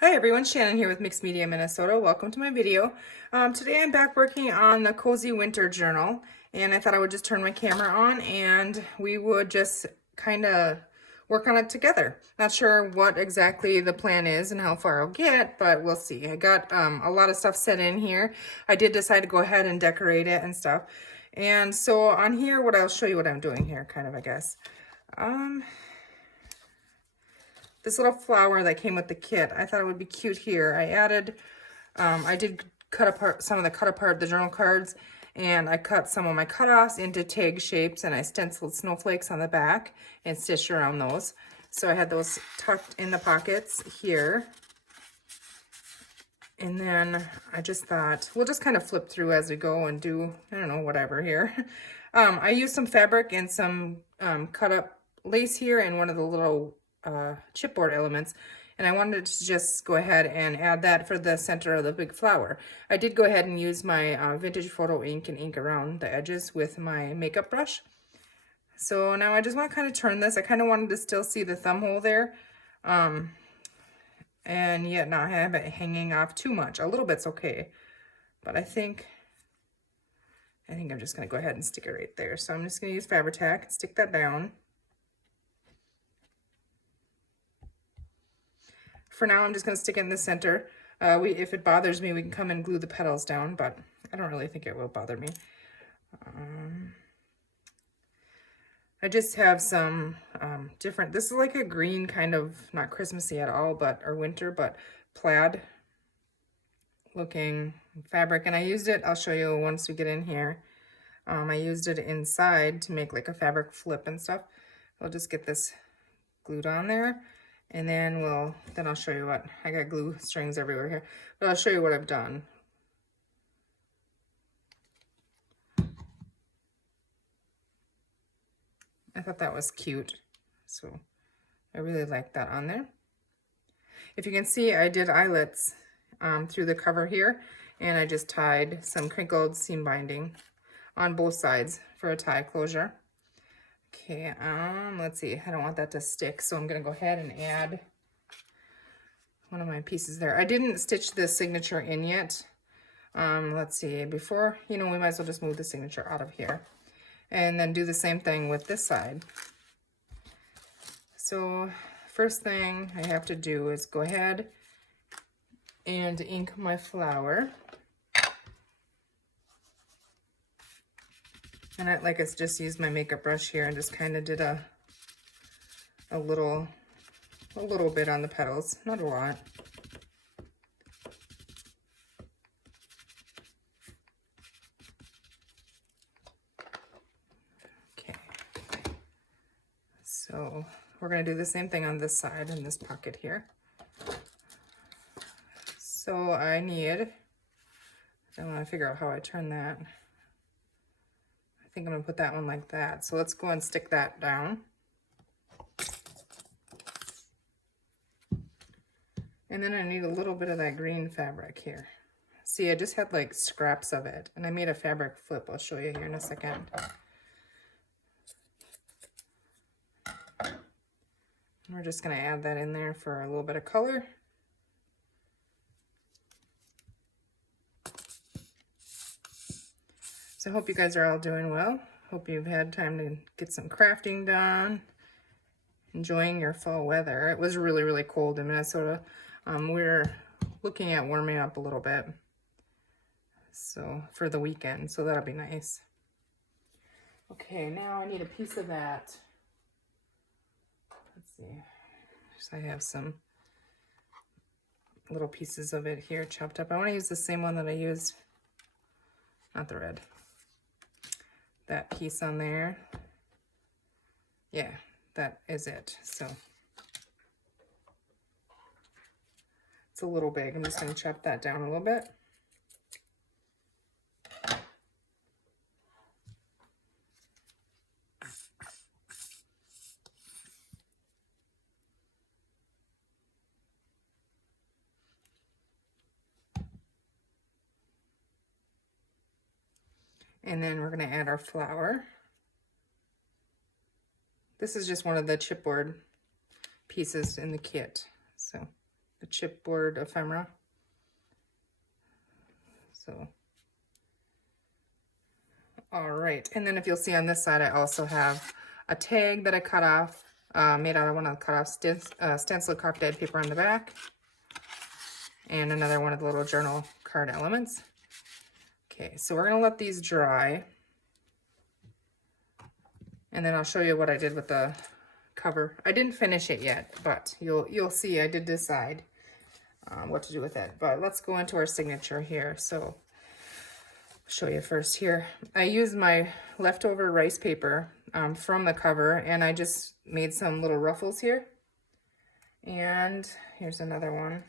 Hi everyone, Shannon here with Mixed Media Minnesota. Welcome to my video. Today I'm back working on the Cozy Winter Journal, and I thought I would just turn my camera on and we would just kind of work on it together. Not sure what exactly the plan is and how far I'll get, but we'll see. I got a lot of stuff set in here. I did decide to go ahead and decorate it and stuff. And so on here, I'll show you what I'm doing here, kind of, I guess. This little flower that came with the kit, I thought it would be cute here. I did cut apart some of the journal cards, and I cut some of my cutoffs into tag shapes, and I stenciled snowflakes on the back and stitched around those. So I had those tucked in the pockets here. And then I just thought, we'll just kind of flip through as we go and do, I don't know, whatever here. I used some fabric and some cut up lace here and one of the little chipboard elements, and I wanted to just go ahead and add that for the center of the big flower. I did go ahead and use my vintage photo ink and ink around the edges with my makeup brush. So now I just want to kind of turn this. I kind of wanted to still see the thumb hole there, and yet not have it hanging off too much. A little bit's okay, but I think I'm just going to go ahead and stick it right there. So I'm just going to use Fabri-Tac and stick that down. For now, I'm just going to stick it in the center. If it bothers me, we can come and glue the petals down, but I don't really think it will bother me. I just have some different, this is like a green kind of, not Christmassy at all, or winter, but plaid looking fabric. And I used it, I'll show you once we get in here. I used it inside to make like a fabric flip and stuff. I'll just get this glued on there. And then I'll show you what, I got glue strings everywhere here, but I'll show you what I've done. I thought that was cute, so I really like that on there. If you can see, I did eyelets through the cover here, and I just tied some crinkled seam binding on both sides for a tie closure. Okay, let's see, I don't want that to stick, so I'm gonna go ahead and add one of my pieces there. I didn't stitch the signature in yet. Let's see, before, we might as well just move the signature out of here. And then do the same thing with this side. So first thing I have to do is go ahead and ink my flower. And I just used my makeup brush here and just kind of did a little bit on the petals, not a lot. Okay. So we're going to do the same thing on this side in this pocket here. So I want to figure out how I turn that. I think I'm going to put that one like that. So let's go and stick that down. And then I need a little bit of that green fabric here. See, I just had like scraps of it, and I made a fabric flip. I'll show you here in a second. And we're just going to add that in there for a little bit of color. So I hope you guys are all doing well. Hope you've had time to get some crafting done. Enjoying your fall weather. It was really, really cold in Minnesota. We're looking at warming up a little bit. So for the weekend, so that'll be nice. Okay, now I need a piece of that. Let's see. So I have some little pieces of it here chopped up. I want to use the same one that I used, not the red. That piece on there. Yeah, that is it. So it's a little big. I'm just going to chop that down a little bit. And then we're going to add our flower. This is just one of the chipboard pieces in the kit. So the chipboard ephemera. So, all right. And then if you'll see on this side, I also have a tag that I cut off, made out of one of the cut off stencil copy dyed paper on the back. And another one of the little journal card elements. Okay, so we're gonna let these dry. And then I'll show you what I did with the cover. I didn't finish it yet, but you'll see I did decide what to do with it. But let's go into our signature here. So I'll show you first here. I used my leftover rice paper from the cover, and I just made some little ruffles here. And here's another one.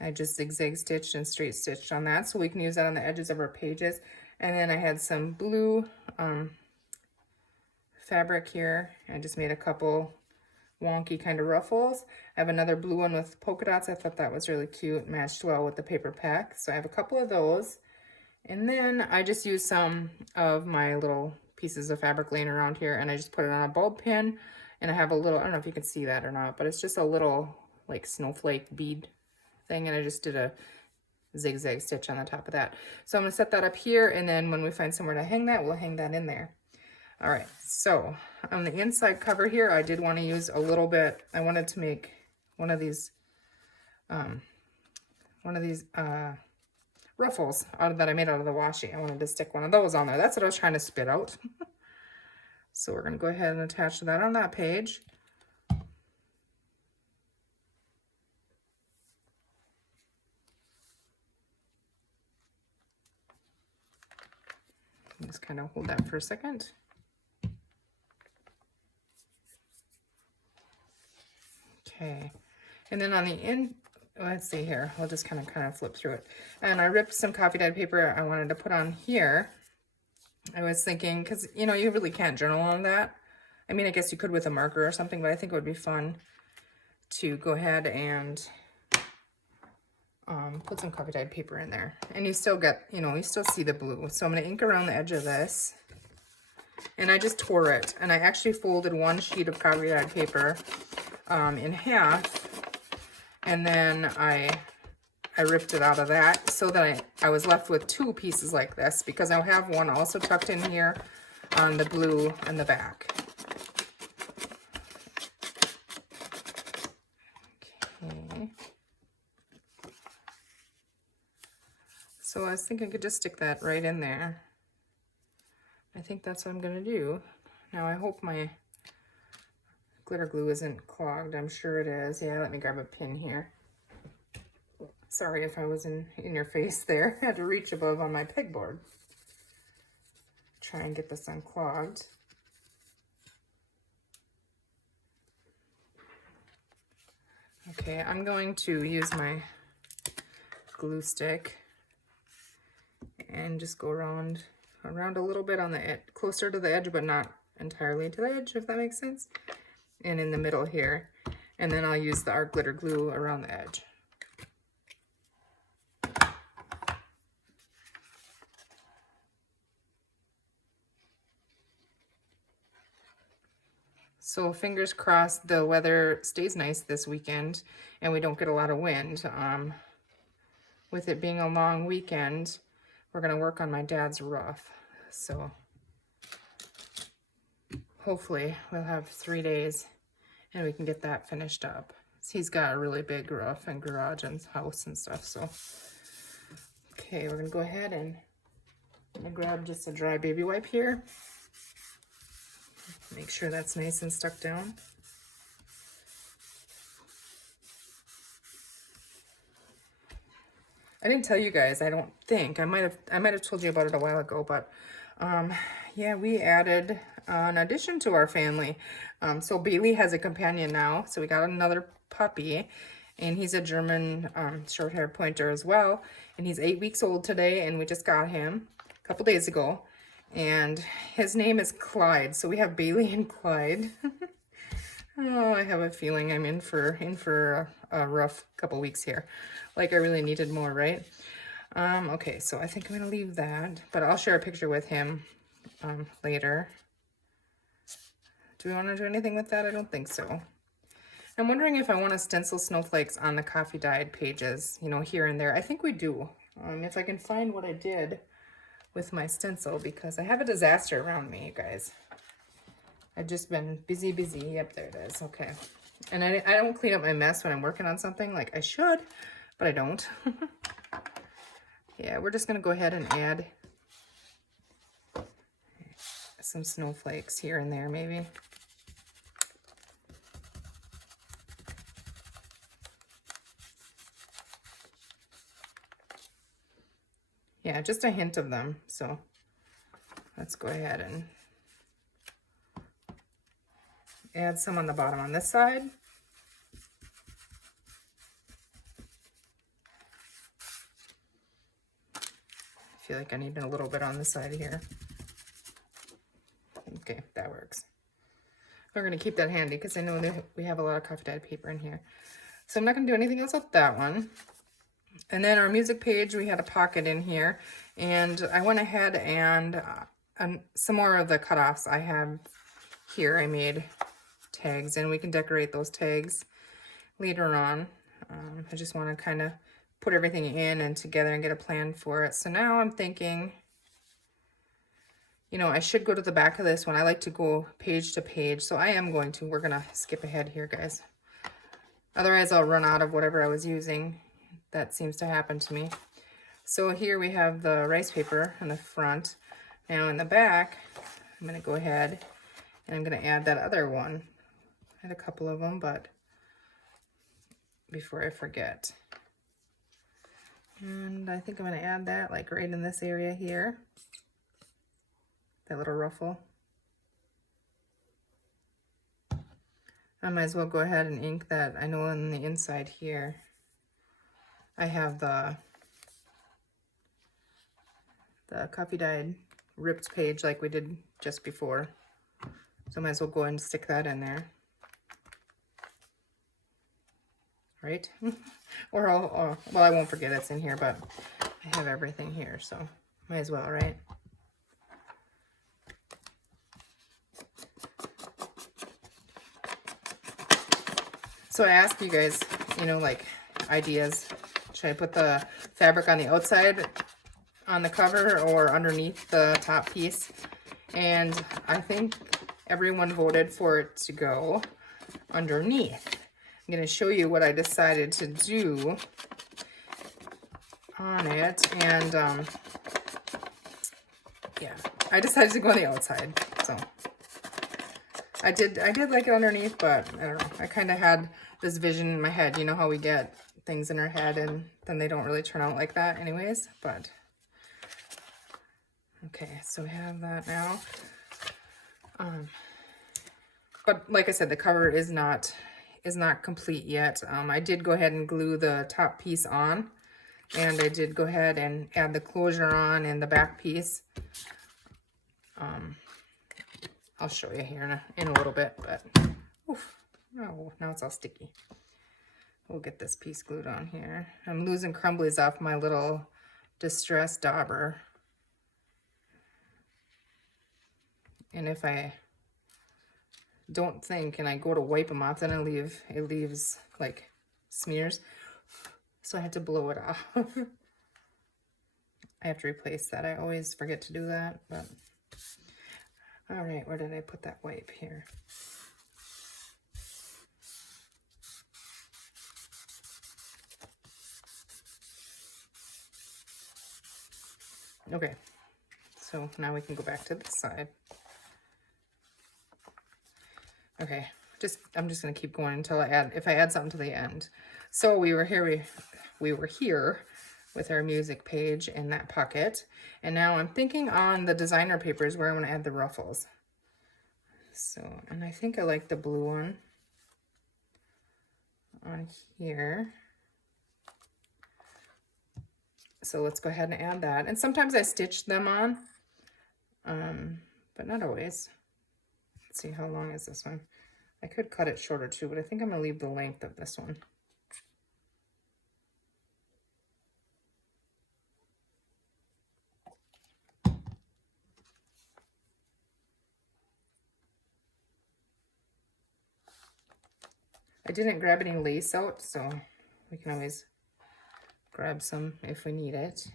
I just zigzag stitched and straight stitched on that, so we can use that on the edges of our pages. And then I had some blue fabric here. I just made a couple wonky kind of ruffles. I have another blue one with polka dots. I thought that was really cute, matched well with the paper pack. So I have a couple of those. And then I just used some of my little pieces of fabric laying around here, and I just put it on a bulb pin. And I have a little, I don't know if you can see that or not, but it's just a little like snowflake bead thing, and I just did a zigzag stitch on the top of that. So I'm gonna set that up here, and then when we find somewhere to hang that, we'll hang that in there. All right, so on the inside cover here, I did want to use a little bit. I wanted to make one of these ruffles that I made out of the washi. I wanted to stick one of those on there. That's what I was trying to spit out. So we're gonna go ahead and attach that on that page. Just kind of hold that for a second. Okay, and then on the let's see here, I'll just kind of flip through it. And I ripped some coffee dyed paper I wanted to put on here. I was thinking, because you know, you really can't journal on that. I mean, I guess you could with a marker or something, but I think it would be fun to go ahead and put some coffee dyed paper in there. And you still get, you know, you still see the blue. So I'm going to ink around the edge of this. And I just tore it. And I actually folded one sheet of coffee dyed paper in half. And then I ripped it out of that so that I was left with two pieces like this, because I'll have one also tucked in here on the blue and the back. Okay. So I was thinking I could just stick that right in there. I think that's what I'm going to do. Now I hope my glitter glue isn't clogged. I'm sure it is. Yeah, let me grab a pin here. Sorry if I was in your face there. I had to reach above on my pegboard. Try and get this unclogged. Okay, I'm going to use my glue stick and just go around a little bit on the edge, closer to the edge, but not entirely to the edge, if that makes sense. And in the middle here. And then I'll use the art glitter glue around the edge. So fingers crossed the weather stays nice this weekend and we don't get a lot of wind. With it being a long weekend, we're going to work on my dad's roof. So hopefully we'll have 3 days and we can get that finished up. He's got a really big roof and garage and house and stuff. So, okay, we're going to go ahead and I'm going to grab just a dry baby wipe here. Make sure that's nice and stuck down. I didn't tell you guys, I don't think. I might have told you about it a while ago, but yeah, we added an addition to our family. So Bailey has a companion now. So we got another puppy, and he's a German short-haired pointer as well. And he's 8 weeks old today, and we just got him a couple days ago. And his name is Clyde. So we have Bailey and Clyde. Oh, I have a feeling I'm in for a rough couple weeks here. Like I really needed more, right? Okay, so I think I'm gonna leave that, but I'll share a picture with him later. Do we want to do anything with that? I don't think so. I'm wondering if I want to stencil snowflakes on the coffee dyed pages, you know, here and there. I think we do. If I can find what I did with my stencil, because I have a disaster around me, you guys. I've just been busy. Yep, there it is. Okay. And I don't clean up my mess when I'm working on something like I should, but I don't. Yeah, we're just going to go ahead and add some snowflakes here and there, maybe. Yeah, just a hint of them. So let's go ahead and add some on the bottom on this side. I feel like I need a little bit on the side here. Okay, that works. We're going to keep that handy because I know that we have a lot of coffee dyed paper in here. So I'm not going to do anything else with that one. And then our music page, we had a pocket in here. And I went ahead and some more of the cutoffs I have here. I made tags, and we can decorate those tags later on. I just want to kind of put everything in and together and get a plan for it. So now I'm thinking, you know, I should go to the back of this one. I like to go page to page, so I am going to. We're going to skip ahead here, guys. Otherwise, I'll run out of whatever I was using. That seems to happen to me. So here we have the rice paper in the front. Now in the back, I'm going to go ahead and I'm going to add that other one. I had a couple of them, but before I forget. And I think I'm going to add that like right in this area here. That little ruffle. I might as well go ahead and ink that. I know on the inside here, I have the coffee dyed ripped page like we did just before. So I might as well go ahead and stick that in there. Right? Or well, I won't forget it's in here, but I have everything here, so might as well, right? So I asked you guys, you know, like ideas. Should I put the fabric on the outside on the cover or underneath the top piece? And I think everyone voted for it to go underneath. I'm going to show you what I decided to do on it. And yeah, I decided to go on the outside. So I did like it underneath, but I don't know. I kind of had this vision in my head. You know how we get things in our head and then they don't really turn out like that anyways, but okay, so we have that now. But like I said, the cover is not complete yet. I did go ahead and glue the top piece on, and I did go ahead and add the closure on in the back piece. I'll show you here in a little bit, but oof, oh, now it's all sticky. We'll get this piece glued on here. I'm losing crumblies off my little Distress dauber. And if I don't think and I go to wipe them off, then it leaves like smears. So I had to blow it off. I have to replace that. I always forget to do that, but all right, where did I put that wipe here? Okay, so now we can go back to this side. Okay, I'm just gonna keep going until if I add something to the end. So we were here with our music page in that pocket, and now I'm thinking on the designer papers where I'm gonna add the ruffles. So, and I think I like the blue one on here. So let's go ahead and add that. And sometimes I stitch them on, but not always. Let's see, how long is this one? I could cut it shorter too, but I think I'm gonna leave the length of this one. I didn't grab any lace out, so we can always grab some if we need it.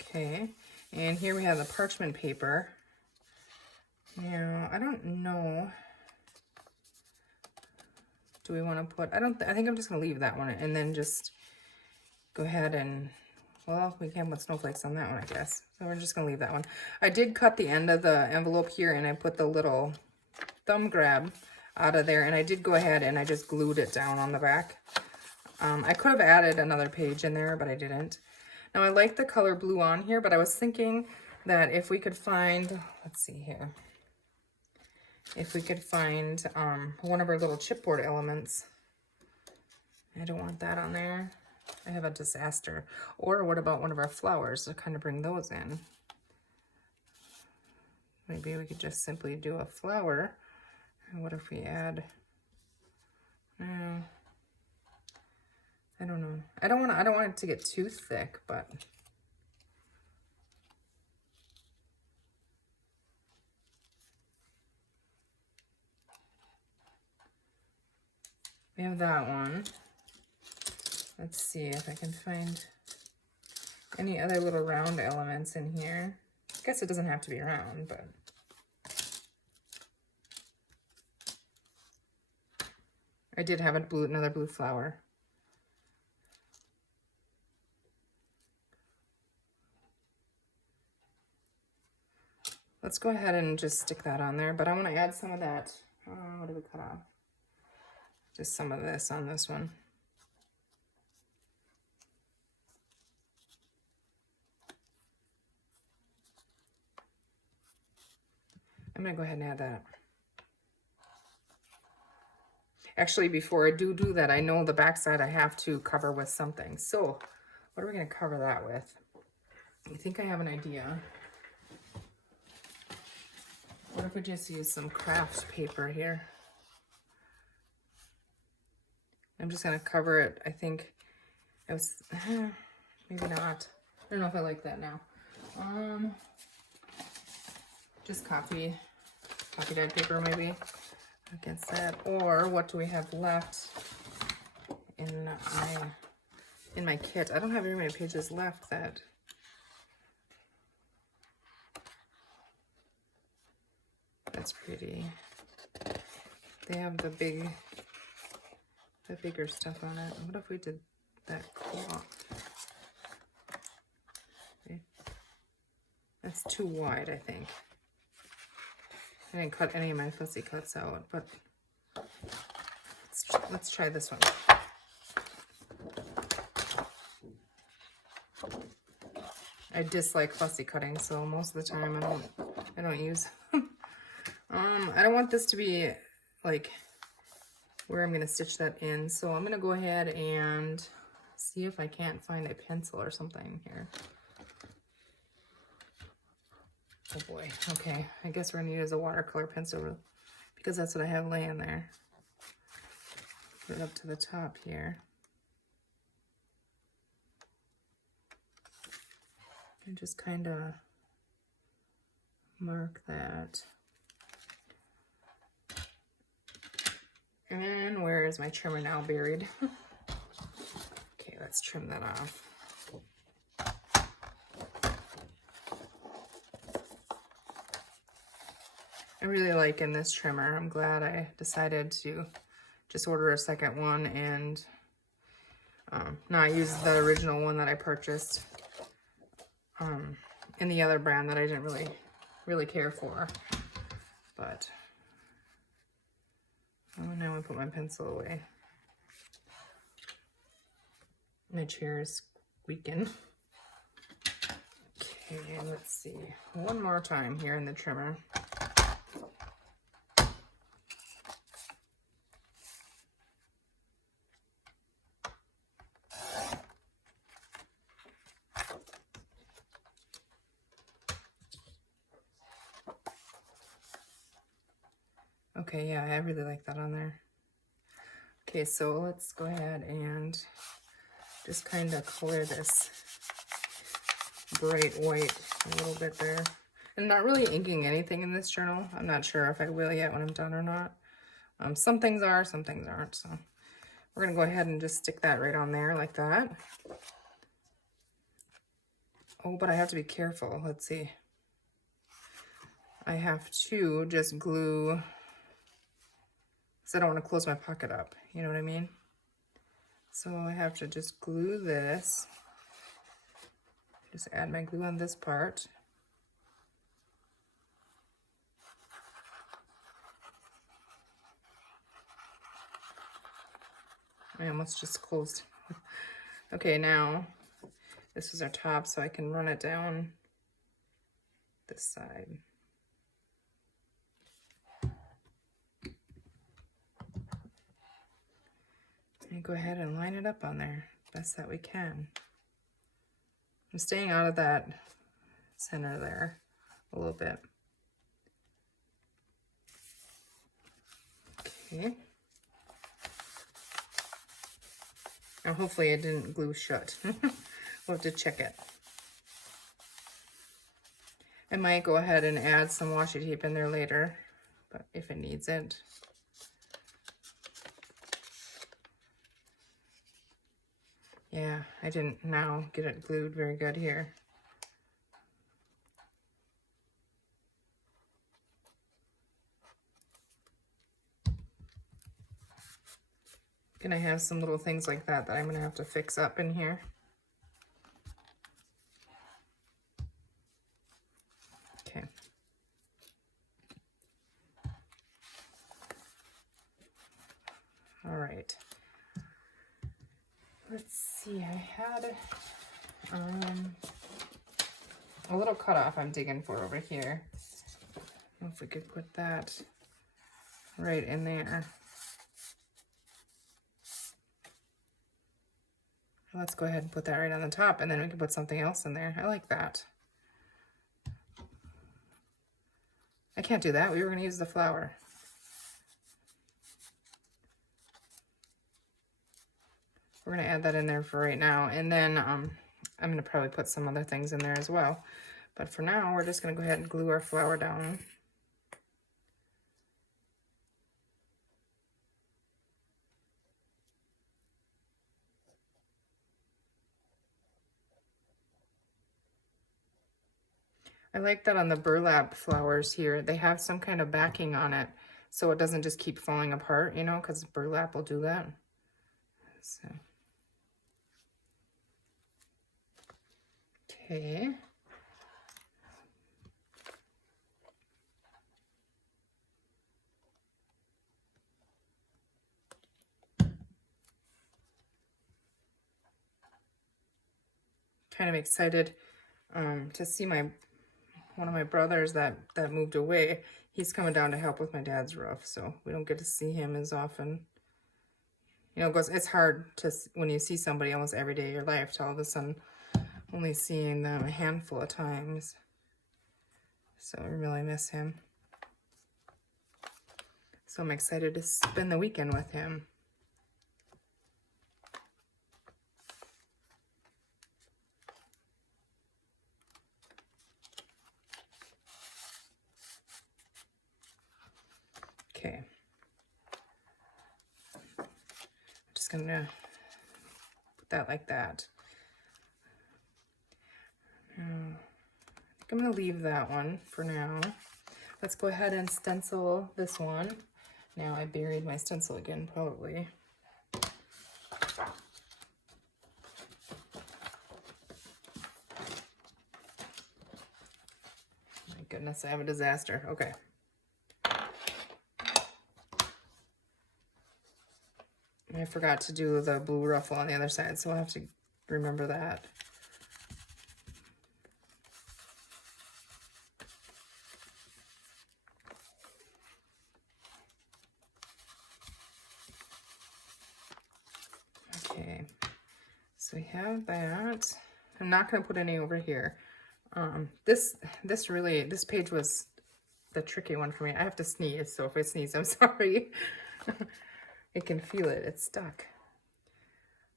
Okay, and here we have the parchment paper. Now, I don't know. Do we want to put, I think I'm just going to leave that one and then just go ahead and, well, we can put snowflakes on that one, I guess. So we're just going to leave that one. I did cut the end of the envelope here and I put the little thumb grab out of there, and I did go ahead and I just glued it down on the back. I could have added another page in there, but I didn't. Now, I like the color blue on here, but I was thinking that if we could find, let's see here, if we could find one of our little chipboard elements. I don't want that on there. I have a disaster. Or what about one of our flowers to kind of bring those in? Maybe we could just simply do a flower. And what if we add, I don't know. I don't want it to get too thick, but we have that one. Let's see if I can find any other little round elements in here. I guess it doesn't have to be round, but I did have another blue flower. Let's go ahead and just stick that on there, but I want to add some of that. What did we cut off? Just some of this on this one. I'm going to go ahead and add that. Actually, before I do that, I know the backside I have to cover with something. So, what are we going to cover that with? I think I have an idea. What if we just use some craft paper here? I'm just going to cover it. I think I was, maybe not. I don't know if I like that now. Just coffee dyed paper maybe against that. Or what do we have left in my kit? I don't have very many pages left that. That's pretty. They have the bigger stuff on it. What if we did that cloth? Okay. That's too wide, I think. I didn't cut any of my fussy cuts out, but let's try this one. I dislike fussy cutting, so most of the time I don't use. I don't want this to be like where I'm going to stitch that in, so I'm going to go ahead and see if I can't find a pencil or something here. Oh boy, okay, I guess we're going to use a watercolor pencil because that's what I have laying there. Put it up to the top here. And just kind of mark that. And where is my trimmer now buried? Okay, let's trim that off. I'm really liking this trimmer. I'm glad I decided to just order a second one and not use the original one that I purchased in the other brand that I didn't really care for. But now I put my pencil away. My chair is squeaking. Okay, let's see. One more time here in the trimmer. Okay, yeah, I really like that on there. Okay, so let's go ahead and just kind of color this bright white a little bit there. I'm not really inking anything in this journal. I'm not sure if I will yet when I'm done or not. Some things are, some things aren't. So we're gonna go ahead and just stick that right on there like that. Oh, but I have to be careful. Let's see. I have to just glue, because I don't want to close my pocket up. You know what I mean? So I have to just glue this. Just add my glue on this part. I almost just closed. Okay, now this is our top, so I can run it down this side. And go ahead and line it up on there best that we can. I'm staying out of that center there a little bit. Okay. Now hopefully it didn't glue shut. We'll have to check it. I might go ahead and add some washi tape in there later, but if it needs it. Yeah, I didn't now get it glued very good here. Gonna have some little things like that that I'm gonna have to fix up in here. Okay. All right. Let's see, I had a little cutoff I'm digging for over here. I don't know if we could put that right in there. Let's go ahead and put that right on the top, and then we can put something else in there. I like that. I can't do that. We were going to use the flower. We're going to add that in there for right now, and then I'm going to probably put some other things in there as well. But for now, we're just going to go ahead and glue our flower down. I like that on the burlap flowers here, they have some kind of backing on it, so it doesn't just keep falling apart, you know, because burlap will do that. So. Okay. Kind of excited to see one of my brothers that moved away. He's coming down to help with my dad's roof, so we don't get to see him as often. You know, it's hard to, when you see somebody almost every day of your life, to all of a sudden only seeing them a handful of times. So I really miss him. So I'm excited to spend the weekend with him. Okay. I'm just gonna put that like that. I think I'm gonna leave that one for now. Let's go ahead and stencil this one. Now I buried my stencil again, probably. My goodness, I have a disaster. Okay. I forgot to do the blue ruffle on the other side, so I'll have to remember that. Okay, so we have that. I'm not going to put any over here. This page was the tricky one for me. I have to sneeze, so if I sneeze, I'm sorry. I can feel it. It's stuck.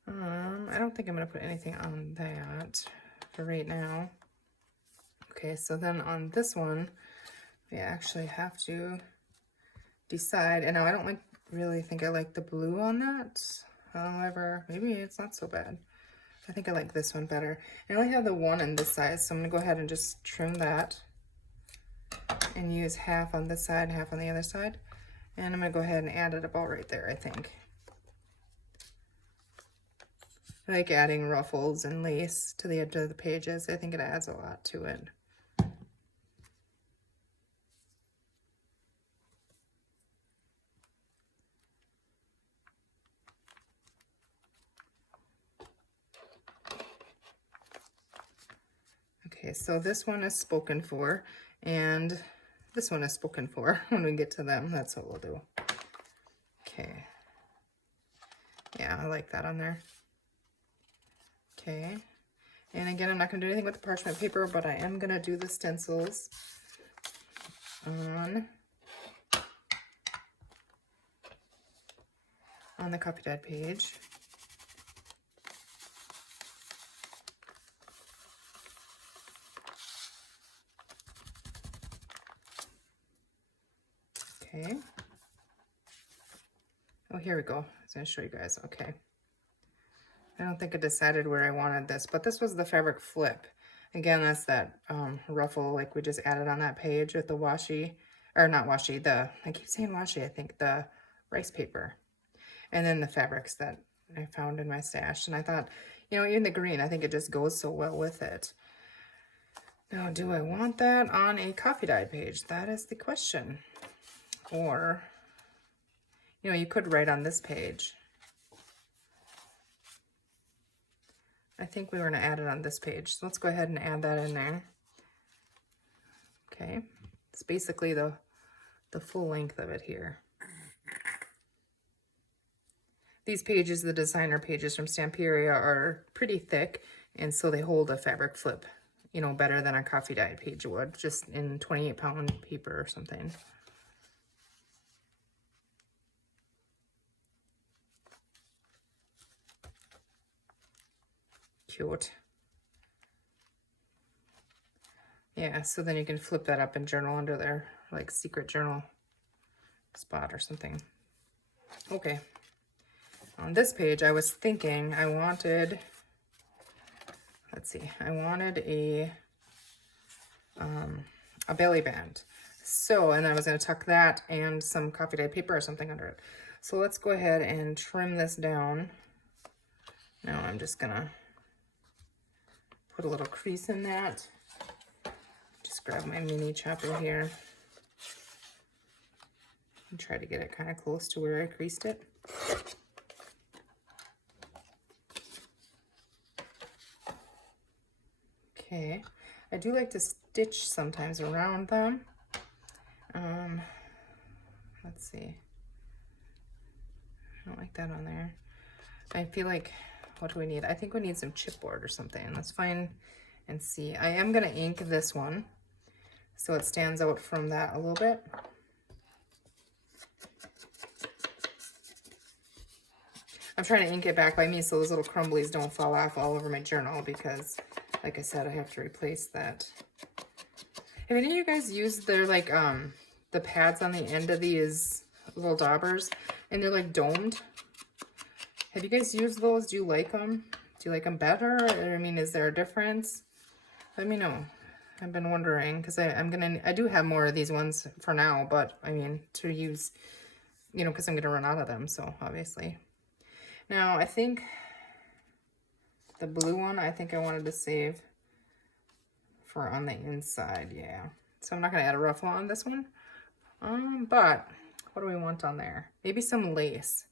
I don't think I'm going to put anything on that for right now. Okay, so then on this one, we actually have to decide, and now I don't really think I like the blue on that. However, maybe it's not so bad. I think I like this one better. I only have the one in this size, so I'm gonna go ahead and just trim that and use half on this side, half on the other side. And I'm gonna go ahead and add it about right there, I think. I like adding ruffles and lace to the edge of the pages. I think it adds a lot to it. Okay, so this one is spoken for, and this one is spoken for. When we get to them, that's what we'll do. Okay. Yeah, I like that on there. Okay. And again, I'm not going to do anything with the parchment paper, but I am going to do the stencils on the copy dyed page. Okay. Oh, here we go. I was going to show you guys. Okay. I don't think I decided where I wanted this, but this was the fabric flip. Again, that's that ruffle like we just added on that page with the washi, or not washi, I keep saying washi, I think the rice paper. And then the fabrics that I found in my stash. And I thought, you know, even the green, I think it just goes so well with it. Now, do I want that on a coffee dyed page? That is the question. Or, you know, you could write on this page. I think we were going to add it on this page. So let's go ahead and add that in there. Okay. It's basically the full length of it here. These pages, the designer pages from Stamperia, are pretty thick, and so they hold a fabric flip, you know, better than a coffee dyed page would, just in 28-pound paper or something. Cute. Yeah, so then you can flip that up and journal under their like secret journal spot or something. Okay. On this page, I was thinking I wanted, let's see, I wanted a belly band. So, and I was going to tuck that and some coffee dyed paper or something under it. So let's go ahead and trim this down. Now I'm just going to put a little crease in that. Just grab my mini chopper here and try to get it kind of close to where I creased it. Okay, I do like to stitch sometimes around them. Let's see. I don't like that on there. I feel like, what do we need? I think we need some chipboard or something. Let's find and see. I am going to ink this one so it stands out from that a little bit. I'm trying to ink it back by me so those little crumblies don't fall off all over my journal because, like I said, I have to replace that. Have any of you guys used their, like, the pads on the end of these little daubers? And they're, like, domed? Have you guys used those? Do you like them? Do you like them better? I mean, is there a difference? Let me know. I've been wondering because I do have more of these ones for now, but I mean, to use, you know, because I'm going to run out of them, so obviously. Now, I think the blue one, I think I wanted to save for on the inside, yeah. So I'm not going to add a ruffle on this one. But what do we want on there? Maybe some lace.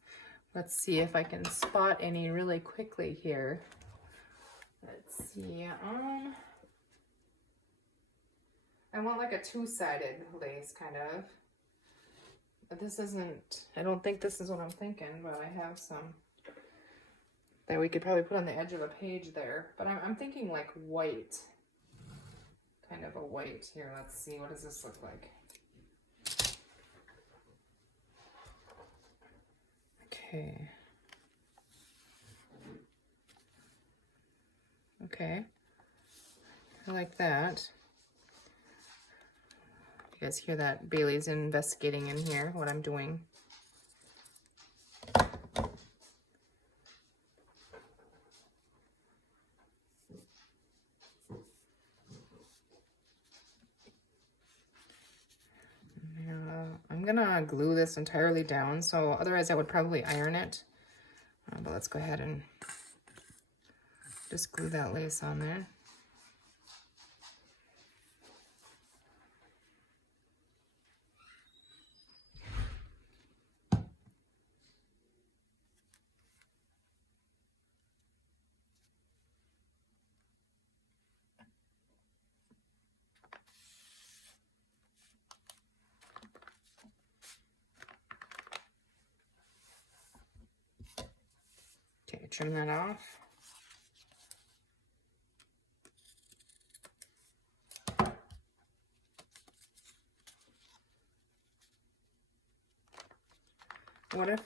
Let's see if I can spot any really quickly here. Let's see. I want like a two-sided lace, kind of. But this isn't, I don't think this is what I'm thinking, but I have some that we could probably put on the edge of a page there. But I'm thinking like white. Kind of a white. Here, let's see. What does this look like? Okay. Okay. I like that. You guys hear that? Bailey's investigating in here what I'm doing. I'm gonna glue this entirely down, so otherwise I would probably iron it. But let's go ahead and just glue that lace on there. Okay, trim that off. What if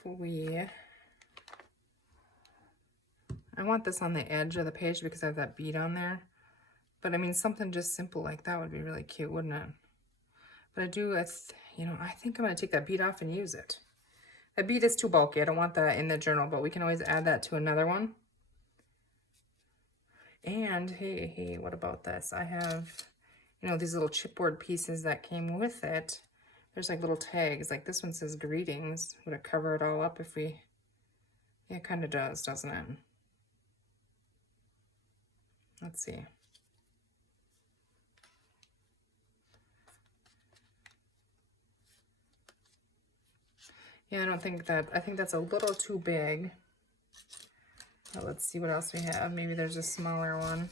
I want this on the edge of the page because I have that bead on there. But I mean, something just simple like that would be really cute, wouldn't it? But I think I'm gonna take that bead off and use it. That bead is too bulky. I don't want that in the journal, but we can always add that to another one. And hey, what about this? I have, these little chipboard pieces that came with it. There's like little tags, like this one says greetings. Would it cover it all up if we, yeah, it kind of does, doesn't it? Let's see. Yeah, I think that's a little too big. But let's see what else we have. Maybe there's a smaller one.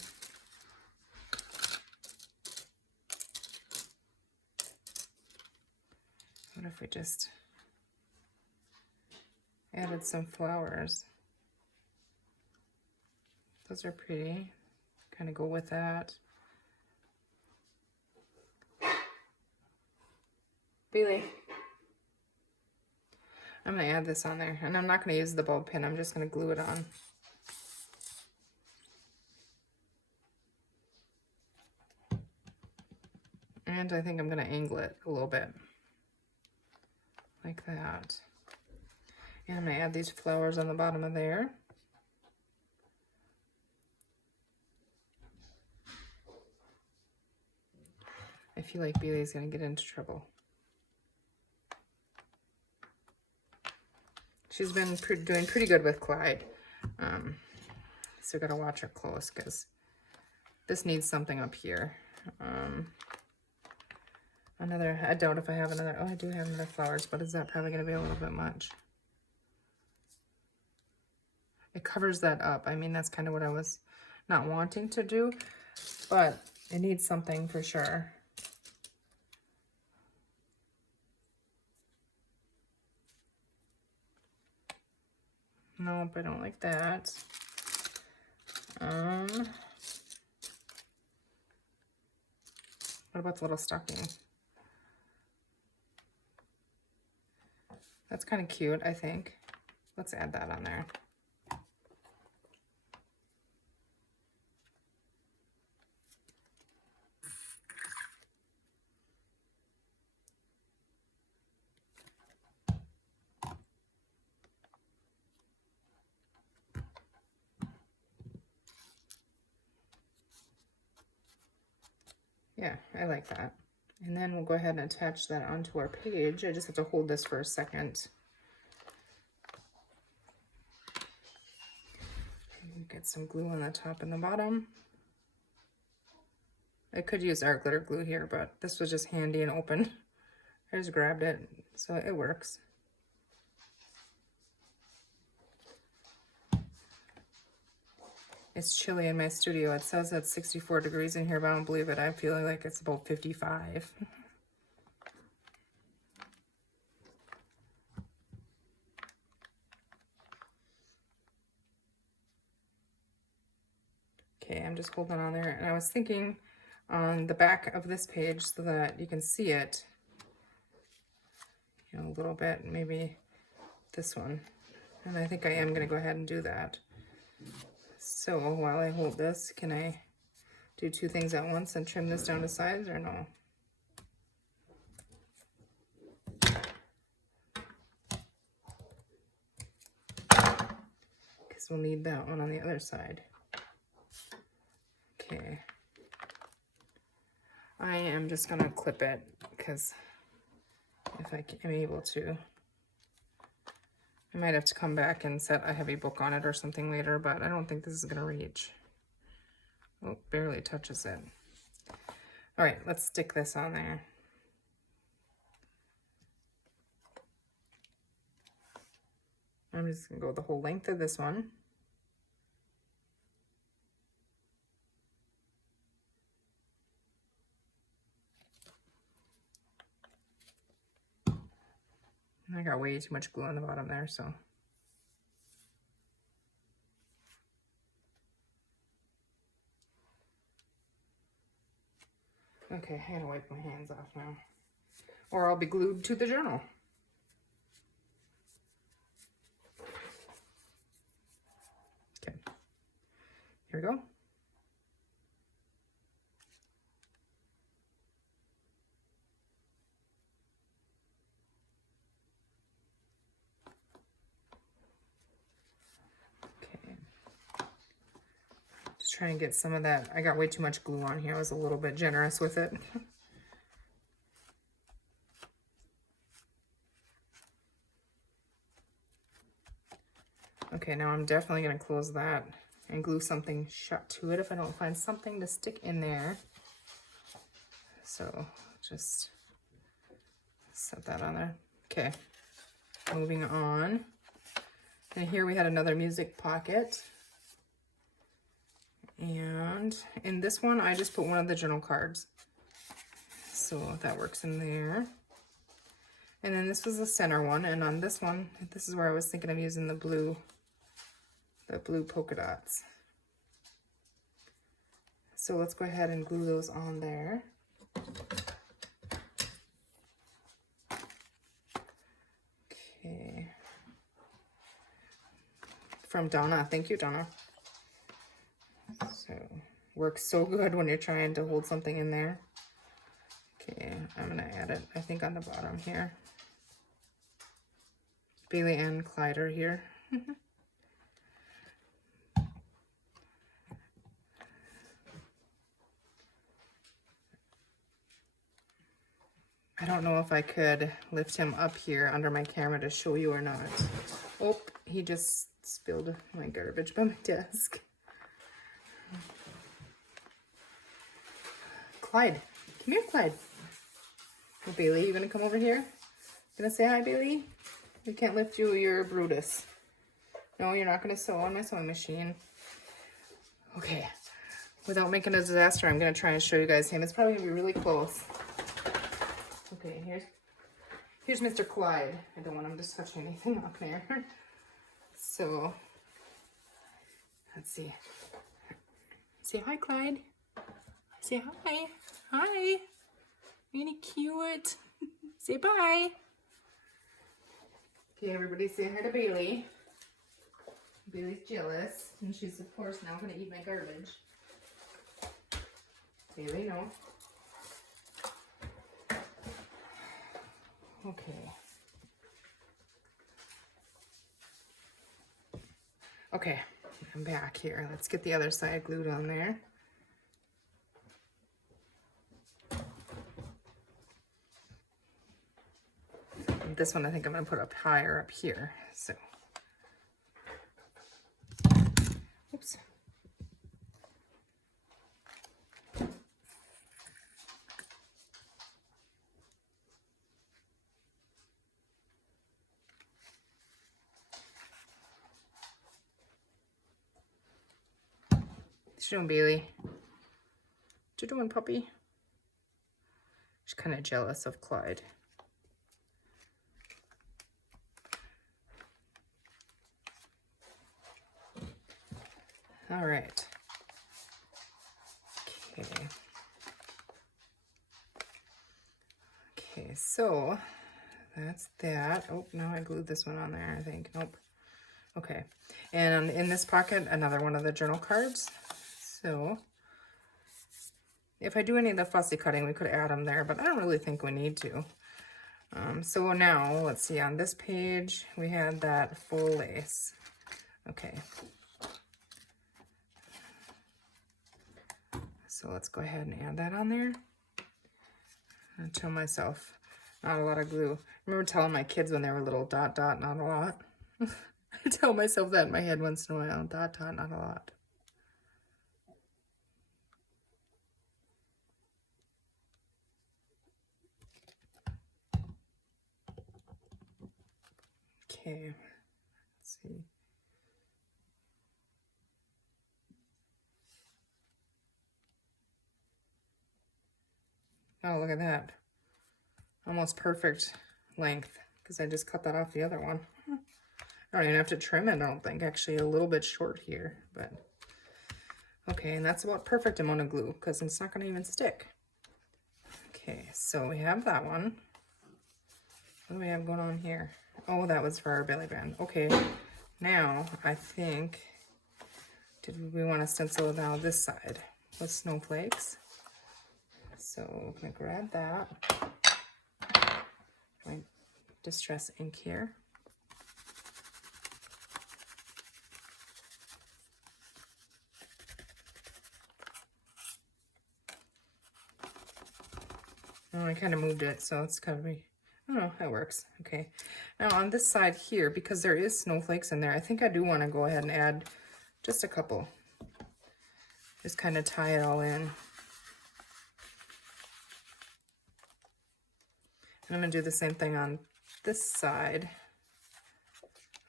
What if we just added some flowers? Those are pretty. Kind of go with that. Bailey. I'm going to add this on there. And I'm not going to use the bulb pin. I'm just going to glue it on. And I think I'm going to angle it a little bit. Like that. And I'm going to add these flowers on the bottom of there. I feel like Bailey's going to get into trouble. She's been doing pretty good with Clyde. So got to watch her close because this needs something up here. I doubt if I have another, I do have another flowers, but is that probably going to be a little bit much? It covers that up. I mean, that's kind of what I was not wanting to do, but it needs something for sure. Nope, I don't like that. What about the little stocking? That's kind of cute, I think. Let's add that on there. Yeah, I like that. And then we'll go ahead and attach that onto our page. I just have to hold this for a second. Get some glue on the top and the bottom. I could use art glitter glue here, but this was just handy and open. I just grabbed it, so it works. It's chilly in my studio. It says it's 64 degrees in here, but I don't believe it. I'm feeling like it's about 55. Okay, I'm just holding on there. And I was thinking on the back of this page so that you can see it, a little bit, maybe this one. And I think I am going to go ahead and do that. So while I hold this, can I do two things at once and trim this down to size or no? because we'll need that one on the other side. Okay. I am just gonna clip it because if I am able to, I might have to come back and set a heavy book on it or something later, but I don't think this is gonna reach. Oh, barely touches it. All right, let's stick this on there. I'm just gonna go the whole length of this one. I got way too much glue on the bottom there, so. Okay, I gotta wipe my hands off now, or I'll be glued to the journal. Okay, here we go. Try and get some of that. I got way too much glue on here. I was a little bit generous with it. Okay, now I'm definitely going to close that and glue something shut to it if I don't find something to stick in there. So just set that on there. Okay, moving on. And here we had another music pocket. And in this one, I just put one of the journal cards. So that works in there. And then this was the center one. And on this one, this is where I was thinking of using the blue polka dots. So let's go ahead and glue those on there. Okay. From Donna. Thank you, Donna. So, works so good when you're trying to hold something in there. Okay, I'm gonna add it, I think, on the bottom here. Bailey and Clyde are here. I don't know if I could lift him up here under my camera to show you or not. Oh, he just spilled my garbage by my desk. Clyde, come here, Clyde. Oh, Bailey, you gonna come over here? Gonna say hi, Bailey? You can't lift you, you're a Brutus. No, you're not gonna sew on my sewing machine. Okay, without making a disaster, I'm gonna try and show you guys him. It's probably gonna be really close. Okay, here's Mr. Clyde. I don't want him to touch anything up there. So, let's see. Say hi, Clyde. Say hi. Hi. Ain't he cute? Say bye. Okay, everybody say hi to Bailey. Bailey's jealous, and she's, of course, now going to eat my garbage. Bailey, no. Okay. Okay, I'm back here. Let's get the other side glued on there. This one I think I'm going to put up higher up here. So, oops. What you doing, Bailey? What you doing, puppy? She's kind of jealous of Clyde. All right. Okay. Okay, so that's that. Oh, no, I glued this one on there, I think. Nope. Okay. And in this pocket, another one of the journal cards. So if I do any of the fussy cutting, we could add them there, but I don't really think we need to. So now, let's see, on this page, we had that full lace. Okay. So let's go ahead and add that on there. I tell myself, not a lot of glue. I remember telling my kids when they were little, dot, dot, not a lot. I tell myself that in my head once in a while, dot, dot, not a lot. Okay, let's see. Oh, look at that. Almost perfect length, because I just cut that off the other one. I don't even have to trim it, I don't think. Actually, a little bit short here, but okay, and that's about perfect amount of glue, because it's not going to even stick. Okay, so we have that one. What do we have going on here? Oh, that was for our belly band. Okay, now I think, did we want to stencil now this side with snowflakes? So I'm going to grab that. My distress ink here. Oh, I kind of moved it, so it's gotta be, oh, that works. Okay. Now on this side here, because there is snowflakes in there, I think I do want to go ahead and add just a couple. Just kind of tie it all in. And I'm going to do the same thing on this side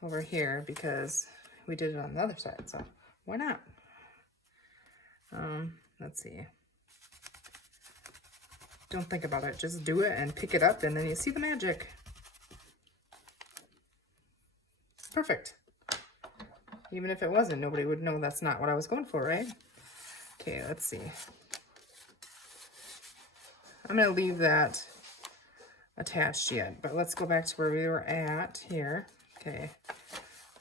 over here because we did it on the other side, so why not? Let's see. Don't think about it, just do it and pick it up and then you see the magic. Perfect. Even if it wasn't, nobody would know that's not what I was going for, right? Okay, let's see. I'm going to leave that attached yet, but let's go back to where we were at here. Okay,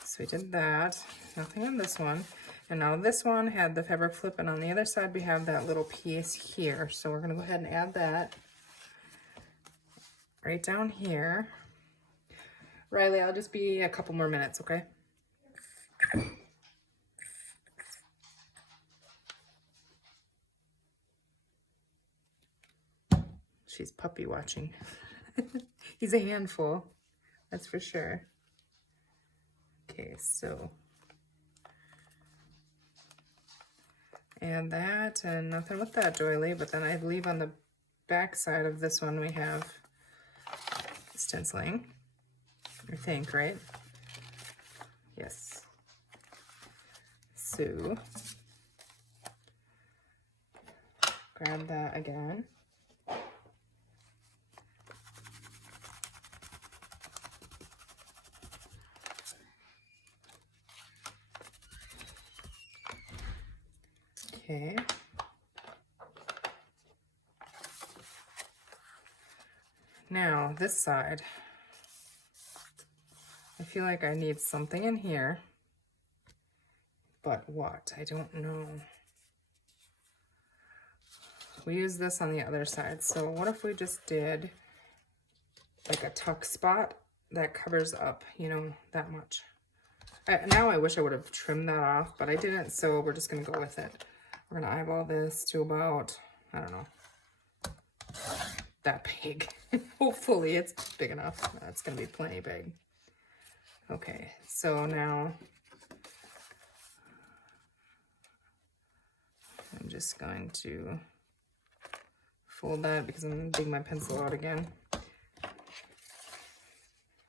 so we did that. Nothing on this one. And now this one had the fabric flip, and on the other side we have that little piece here. So we're going to go ahead and add that right down here. Riley, I'll just be a couple more minutes, okay? She's puppy watching. He's a handful, that's for sure. Okay, so add that, and nothing with that doily, but then I believe on the back side of this one we have stenciling, I think, right? Yes. So grab that again. Okay. Now this side, I feel like I need something in here, but what? I don't know. We use this on the other side, so what if we just did like a tuck spot that covers up, you know, that much? Now I wish I would have trimmed that off, but I didn't, so we're just going to go with it. We're going to eyeball this to about, I don't know, that big. Hopefully it's big enough. That's going to be plenty big. Okay, so now I'm just going to fold that because I'm going to dig my pencil out again.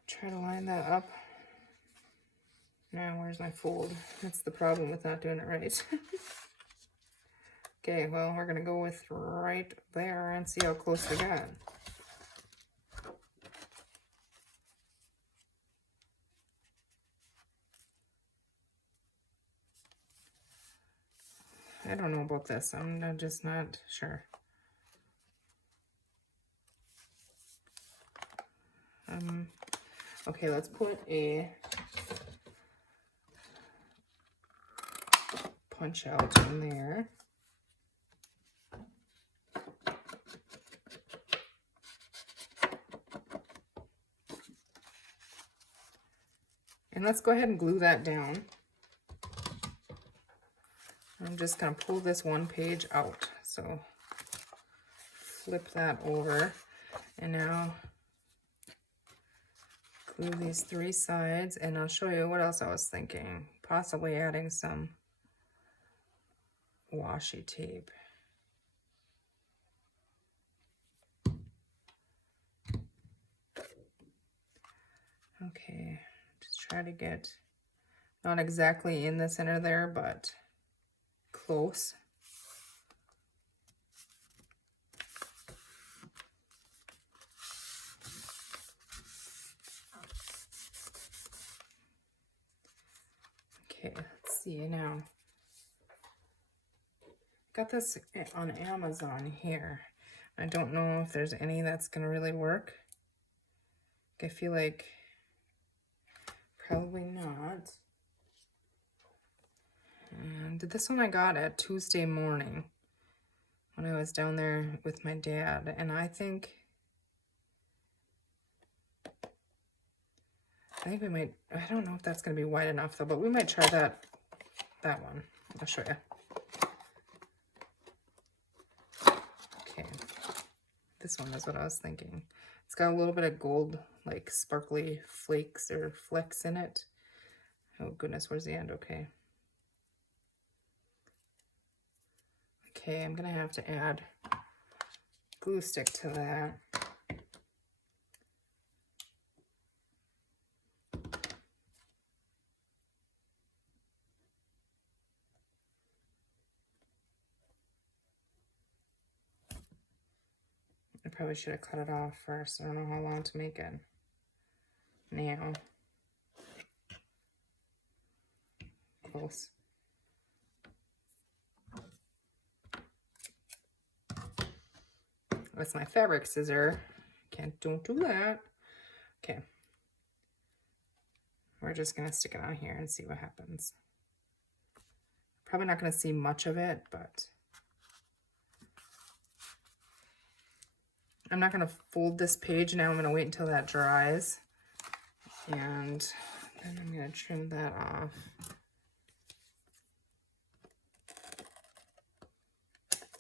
Try to line that up. Now, where's my fold? That's the problem with not doing it right. Okay, well, we're going to go with right there and see how close we got. I don't know about this. I'm just not sure. Okay, let's put a punch out in there. And let's go ahead and glue that down. I'm just going to pull this one page out. So So flip that over, and now glue these 3 sides, and I'll show you what else I was thinking. Possibly adding some washi tape. Okay, just try to get not exactly in the center there, but close. Okay, let's see now. Got this on Amazon here. I don't know if there's any that's gonna really work. I feel like probably not. And this one I got at Tuesday morning when I was down there with my dad, and I think we might, I don't know if that's gonna be wide enough though, but we might try that one. I'll show you. Okay, this one is what I was thinking. It's got a little bit of gold, like sparkly flakes or flecks in it. Oh goodness, where's the end? Okay. Okay, I'm gonna have to add glue stick to that. I probably should have cut it off first. I don't know how long to make it. Now. Close. That's my fabric scissor. Don't do that. Okay. We're just gonna stick it on here and see what happens. Probably not gonna see much of it, but I'm not gonna fold this page now. I'm gonna wait until that dries. And then I'm gonna trim that off.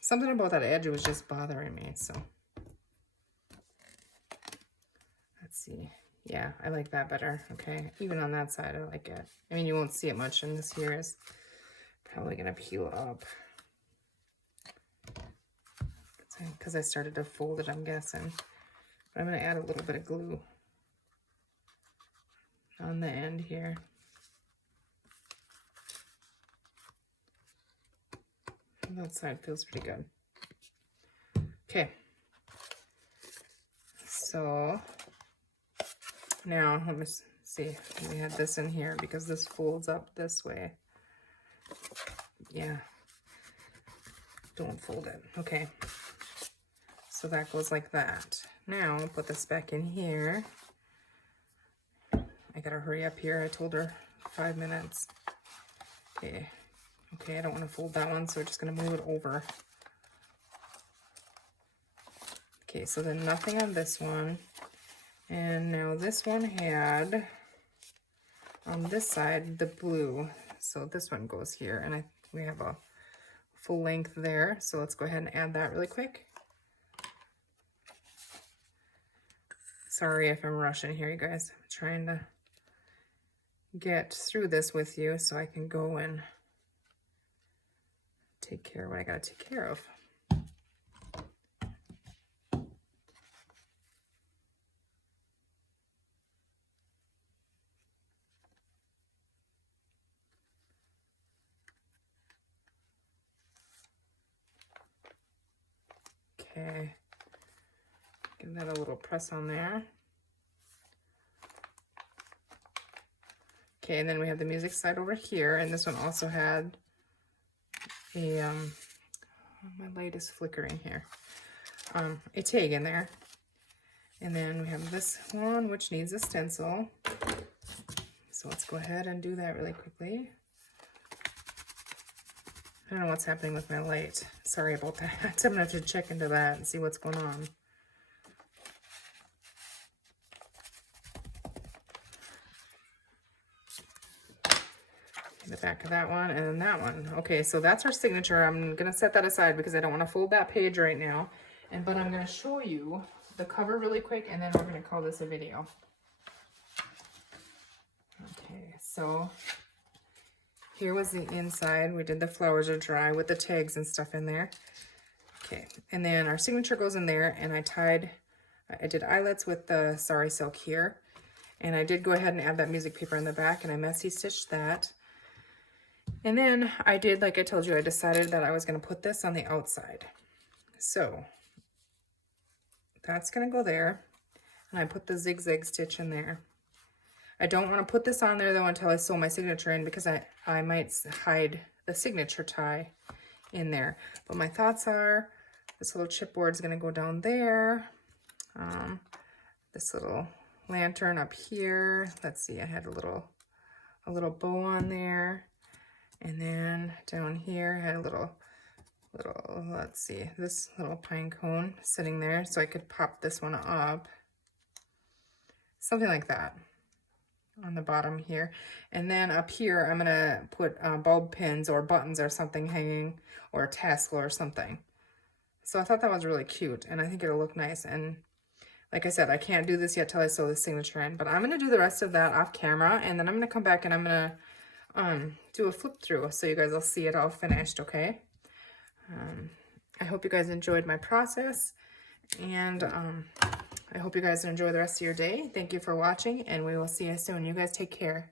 Something about that edge was just bothering me, so. Let's see. Yeah, I like that better. Okay, even on that side, I like it. I mean, you won't see it much, and this here is probably gonna peel up. Because I started to fold it, I'm guessing. But I'm gonna add a little bit of glue on the end here. That side feels pretty good. Okay. So now let me see. We had this in here because this folds up this way. Yeah. Don't fold it. Okay. So that goes like that. Now I'll put this back in here. I gotta hurry up here. I told her 5 minutes. Okay. Okay, I don't want to fold that one, so we're just going to move it over. Okay, so then nothing on this one. And now this one had, on this side, the blue. So this one goes here, and we have a full length there. So let's go ahead and add that really quick. Sorry if I'm rushing here, you guys. I'm trying to get through this with you so I can go and take care of what I gotta take care of. Okay, give that a little press on there. Okay, and then we have the music side over here, and this one also had a, my light is flickering here, a tag in there. And then we have this one, which needs a stencil. So let's go ahead and do that really quickly. I don't know what's happening with my light. Sorry about that. I'm gonna have to check into that and see what's going on. The back of that one and then that one. Okay, so that's our signature. I'm gonna set that aside because I don't want to fold that page right now. But I'm gonna show you the cover really quick and then we're gonna call this a video. Okay, so here was the inside. We did the flowers are dry with the tags and stuff in there. Okay, and then our signature goes in there, and I did eyelets with the Sari Silk here. And I did go ahead and add that music paper in the back, and I messy stitched that. And then I did, like I told you, I decided that I was going to put this on the outside. So that's going to go there, and I put the zigzag stitch in there. I don't want to put this on there though until I sew my signature in, because I might hide the signature tie in there. But my thoughts are this little chipboard is going to go down there. This little lantern up here. Let's see, I had a little bow on there. And then down here I had a little, let's see, this little pine cone sitting there, so I could pop this one up. Something like that on the bottom here. And then up here I'm gonna put bulb pins or buttons or something hanging, or a tassel or something. So I thought that was really cute, and I think it'll look nice. And like I said, I can't do this yet till I sew the signature in, but I'm gonna do the rest of that off camera, and then I'm gonna come back and I'm gonna do a flip through so you guys will see it all finished. Okay, I hope you guys enjoyed my process, and I hope you guys enjoy the rest of your day. Thank you for watching, and we will see you soon. You guys take care.